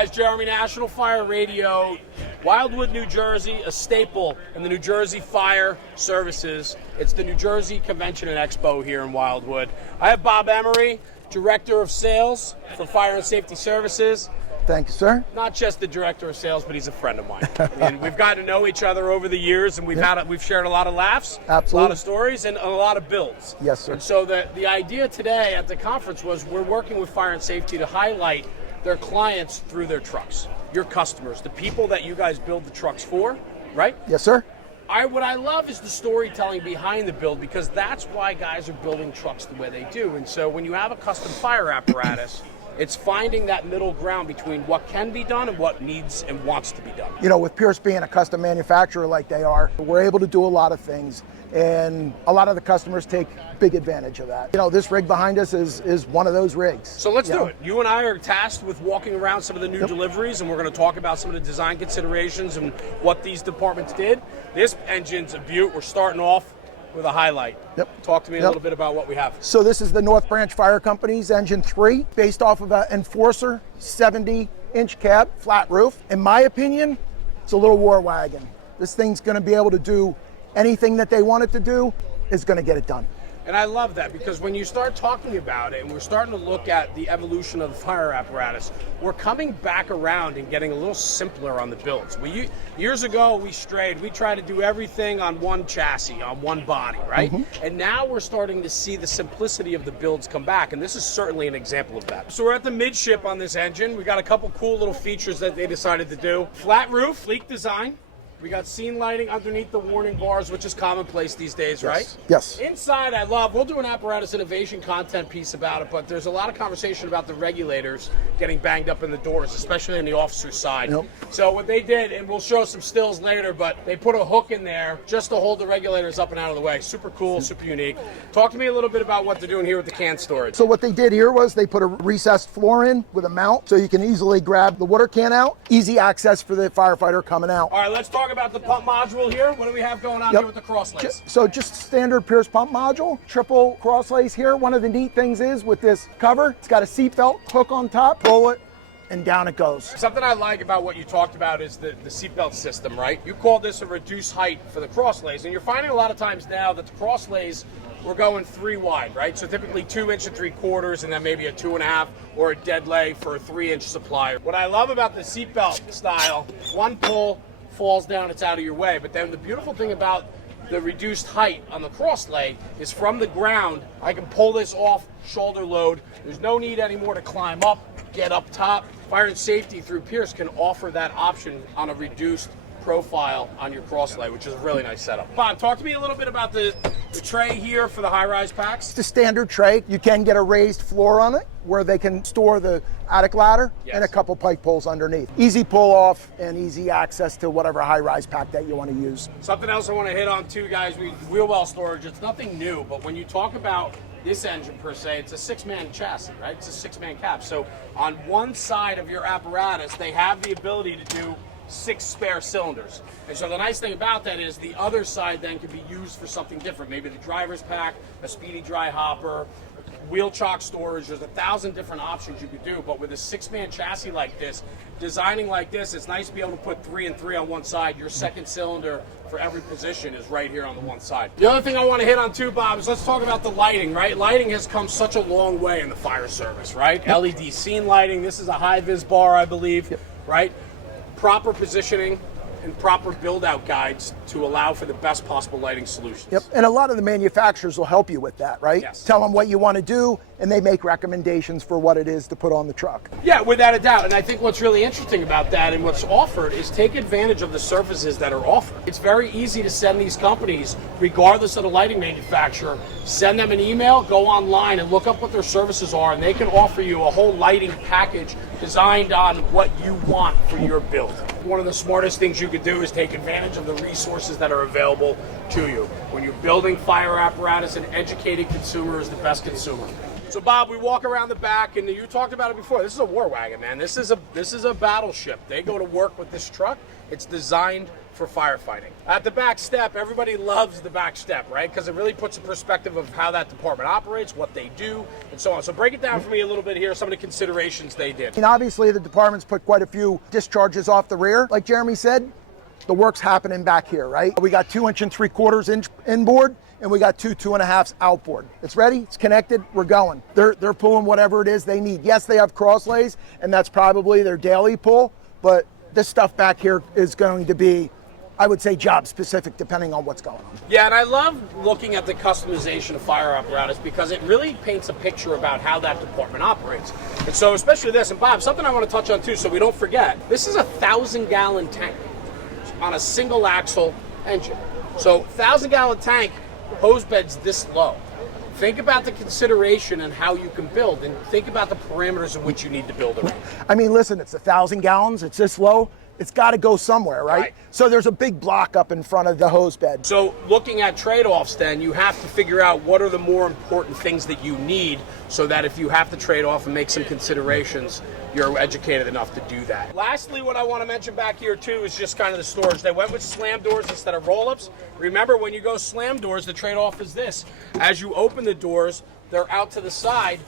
guys, Jeremy, National Fire Radio, Wildwood, New Jersey, a staple in the New Jersey Fire Services. It's the New Jersey Convention and Expo here in Wildwood. I have Bob Emery, Director of Sales for Fire and Safety Services. Thank you, sir. Not just the Director of Sales, but he's a friend of mine. And we've gotten to know each other over the years, and we've shared a lot of laughs, Absolutely. a lot of stories, and a lot of builds. Yes, sir. And so the idea today at the conference was we're working with Fire and Safety to highlight their clients through their trucks, your customers, the people that you guys build the trucks for, right? Yes, sir. What I love is the storytelling behind the build, because that's why guys are building trucks the way they do. And so when you have a custom fire apparatus, it's finding that middle ground between what can be done and what needs and wants to be done. You know, with Pierce being a custom manufacturer like they are, we're able to do a lot of things, and a lot of the customers take big advantage of that. You know, this rig behind us is one of those rigs. So let's do it. You and I are tasked with walking around some of the new deliveries, and we're going to talk about some of the design considerations and what these departments did. This engine's a beaut. We're starting off with a highlight. Talk to me a little bit about what we have. So this is the North Branch Fire Company's Engine 3, based off of an Enforcer 70-inch cab, flat roof. In my opinion, it's a little war wagon. This thing's going to be able to do anything that they want it to do, is going to get it done. And I love that, because when you start talking about it and we're starting to look at the evolution of the fire apparatus, we're coming back around and getting a little simpler on the builds. Years ago, we strayed. We tried to do everything on one chassis, on one body, right? And now we're starting to see the simplicity of the builds come back, and this is certainly an example of that. So we're at the midship on this engine. We got a couple cool little features that they decided to do. Flat roof, sleek design. We got scene lighting underneath the warning bars, which is commonplace these days, right? Yes. Inside, we'll do an apparatus innovation content piece about it, but there's a lot of conversation about the regulators getting banged up in the doors, especially on the officer's side. So what they did, and we'll show some stills later, but they put a hook in there just to hold the regulators up and out of the way. Super cool, super unique. Talk to me a little bit about what they're doing here with the can storage. So what they did here was they put a recessed floor in with a mount, so you can easily grab the water can out. Easy access for the firefighter coming out. All right, let's talk about the pump module here. What do we have going on here with the crosslays? So just standard Pierce pump module, triple crosslays here. One of the neat things is with this cover, it's got a seatbelt hook on top, pull it, and down it goes. Something I like about what you talked about is the seatbelt system, right? You call this a reduced height for the crosslays, and you're finding a lot of times now that the crosslays, we're going 3 wide, right? So typically 2 3/4, and then maybe a 2.5 or a dead lay for a 3-inch supply. What I love about the seatbelt style, one pull, falls down, it's out of your way. But then the beautiful thing about the reduced height on the crosslay is from the ground, I can pull this off shoulder load. There's no need anymore to climb up, get up top. Fire and Safety through Pierce can offer that option on a reduced profile on your crosslay, which is a really nice setup. Bob, talk to me a little bit about the tray here for the high-rise packs. It's a standard tray. You can get a raised floor on it where they can store the attic ladder and a couple pike poles underneath. Easy pull off and easy access to whatever high-rise pack that you want to use. Something else I want to hit on too, guys, wheel well storage. It's nothing new, but when you talk about this engine per se, it's a 6-man chassis, right? It's a 6-man cab. So on one side of your apparatus, they have the ability to do 6 spare cylinders. And so the nice thing about that is the other side then can be used for something different. Maybe the driver's pack, a speedy dry hopper, wheel chock storage. There's 1,000 different options you could do. But with a 6-man chassis like this, designing like this, it's nice to be able to put 3 and 3 on one side. Your second cylinder for every position is right here on the one side. The other thing I want to hit on too, Bob, is let's talk about the lighting, right? Lighting has come such a long way in the fire service, right? LED scene lighting. This is a high-vis bar, I believe, right? Proper positioning and proper build-out guides to allow for the best possible lighting solutions. And a lot of the manufacturers will help you with that, right? Tell them what you want to do, and they make recommendations for what it is to put on the truck. Yeah, without a doubt. And I think what's really interesting about that and what's offered is take advantage of the surfaces that are offered. It's very easy to send these companies, regardless of the lighting manufacturer, send them an email, go online and look up what their services are, and they can offer you a whole lighting package designed on what you want for your build. One of the smartest things you could do is take advantage of the resources that are available to you. When you're building fire apparatus, an educated consumer is the best consumer. So Bob, we walk around the back, and you talked about it before. This is a war wagon, man. This is a battleship. They go to work with this truck. It's designed for firefighting. At the back step, everybody loves the back step, right? Because it really puts a perspective of how that department operates, what they do, and so on. So break it down for me a little bit here, some of the considerations they did. And obviously the department's put quite a few discharges off the rear. Like Jeremy said, the work's happening back here, right? We got 2 3/4 inch inboard, and we got 2.5 outboard. It's ready, it's connected, we're going. They're pulling whatever it is they need. Yes, they have cross lays, and that's probably their daily pull, but this stuff back here is going to be, I would say, job specific depending on what's going on. Yeah, and I love looking at the customization of fire apparatus because it really paints a picture about how that department operates. And so especially this, and Bob, something I want to touch on too so we don't forget, this is a 1,000-gallon tank on a single axle engine. So 1,000-gallon tank, hose bed's this low. Think about the consideration and how you can build, and think about the parameters in which you need to build around. I mean, listen, it's 1,000 gallons, it's this low, it's got to go somewhere, right? So there's a big block up in front of the hose bed. So looking at trade-offs then, you have to figure out what are the more important things that you need so that if you have to trade off and make some considerations, you're educated enough to do that. Lastly, what I want to mention back here too is just kind of the storage. They went with slam doors instead of roll-ups. Remember, when you go slam doors, the trade-off is this. As you open the doors, they're out to the side.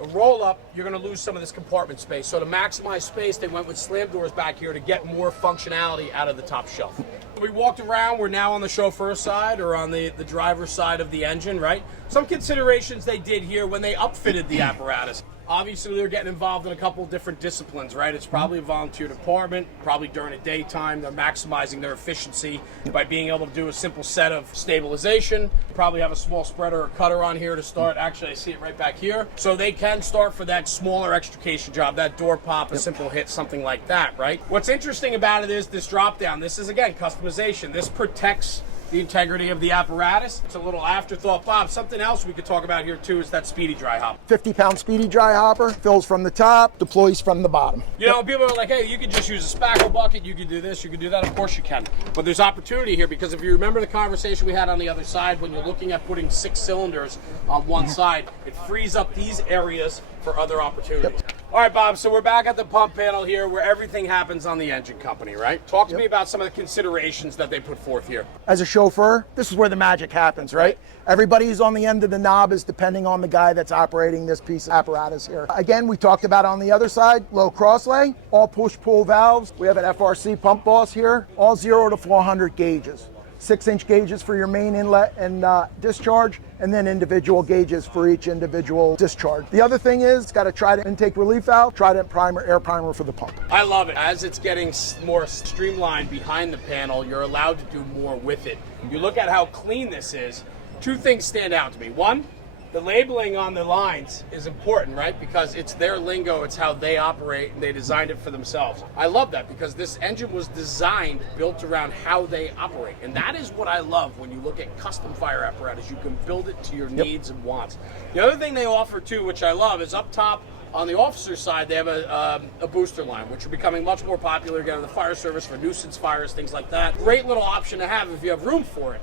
A roll-up, you're going to lose some of this compartment space. So to maximize space, they went with slam doors back here to get more functionality out of the top shelf. We walked around. We're now on the chauffeur's side or on the driver's side of the engine, right? Some considerations they did here when they upfitted the apparatus. Obviously, they're getting involved in a couple of different disciplines, right? It's probably a volunteer department, probably during the daytime. They're maximizing their efficiency by being able to do a simple set of stabilization. Probably have a small spreader or cutter on here to start. Actually, I see it right back here. So they can start for that smaller extrication job, that door pop, a simple hit, something like that, right? What's interesting about it is this drop down. This is, again, customization. This protects the integrity of the apparatus. It's a little afterthought. Bob, something else we could talk about here too is that speedy dry hopper. 50-pound speedy dry hopper, fills from the top, deploys from the bottom. You know, people are like, hey, you could just use a spackle bucket, you could do this, you could do that. Of course you can. But there's opportunity here because if you remember the conversation we had on the other side, when you're looking at putting 6 cylinders on one side, it frees up these areas for other opportunities. All right, Bob, so we're back at the pump panel here where everything happens on the engine company, right? Talk to me about some of the considerations that they put forth here. As a chauffeur, this is where the magic happens, right? Everybody who's on the end of the knob is depending on the guy that's operating this piece of apparatus here. Again, we talked about on the other side, low crosslay, all push-pull valves. We have an FRC pump boss here, all 0 to 400 gauges. 6-inch gauges for your main inlet and discharge, and then individual gauges for each individual discharge. The other thing is, it's got a Trident intake relief valve, Trident primer, air primer for the pump. I love it. As it's getting more streamlined behind the panel, you're allowed to do more with it. You look at how clean this is, 2 things stand out to me. One, the labeling on the lines is important, right? Because it's their lingo, it's how they operate, and they designed it for themselves. I love that because this engine was designed, built around how they operate. And that is what I love when you look at custom fire apparatus. You can build it to your needs and wants. The other thing they offer too, which I love, is up top on the officer's side, they have a booster line, which are becoming much more popular again in the fire service for nuisance fires, things like that. Great little option to have if you have room for it.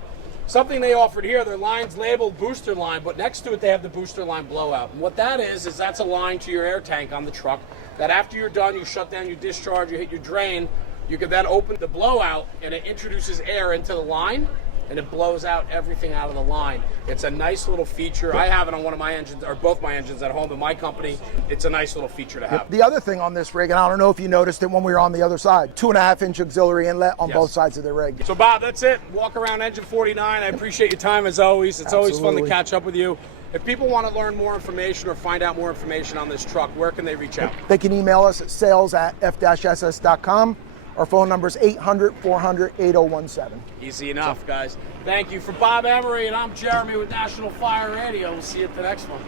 Something they offered here, their line's labeled booster line, but next to it they have the booster line blowout. And what that is that's a line to your air tank on the truck that after you're done, you shut down your discharge, you hit your drain, you can then open the blowout and it introduces air into the line and it blows out everything out of the line. It's a nice little feature. I have it on one of my engines, or both my engines at home in my company. It's a nice little feature to have. The other thing on this rig, and I don't know if you noticed it when we were on the other side, 2.5-inch auxiliary inlet on both sides of the rig. So Bob, that's it. Walk around Engine 49. I appreciate your time as always. It's always fun to catch up with you. If people want to learn more information or find out more information on this truck, where can they reach out? They can email us at sales@f-ss.com. Our phone number is 800-400-8017. Easy enough, guys. Thank you. For Bob Emery, and I'm Jeremy with National Fire Radio. We'll see you at the next one.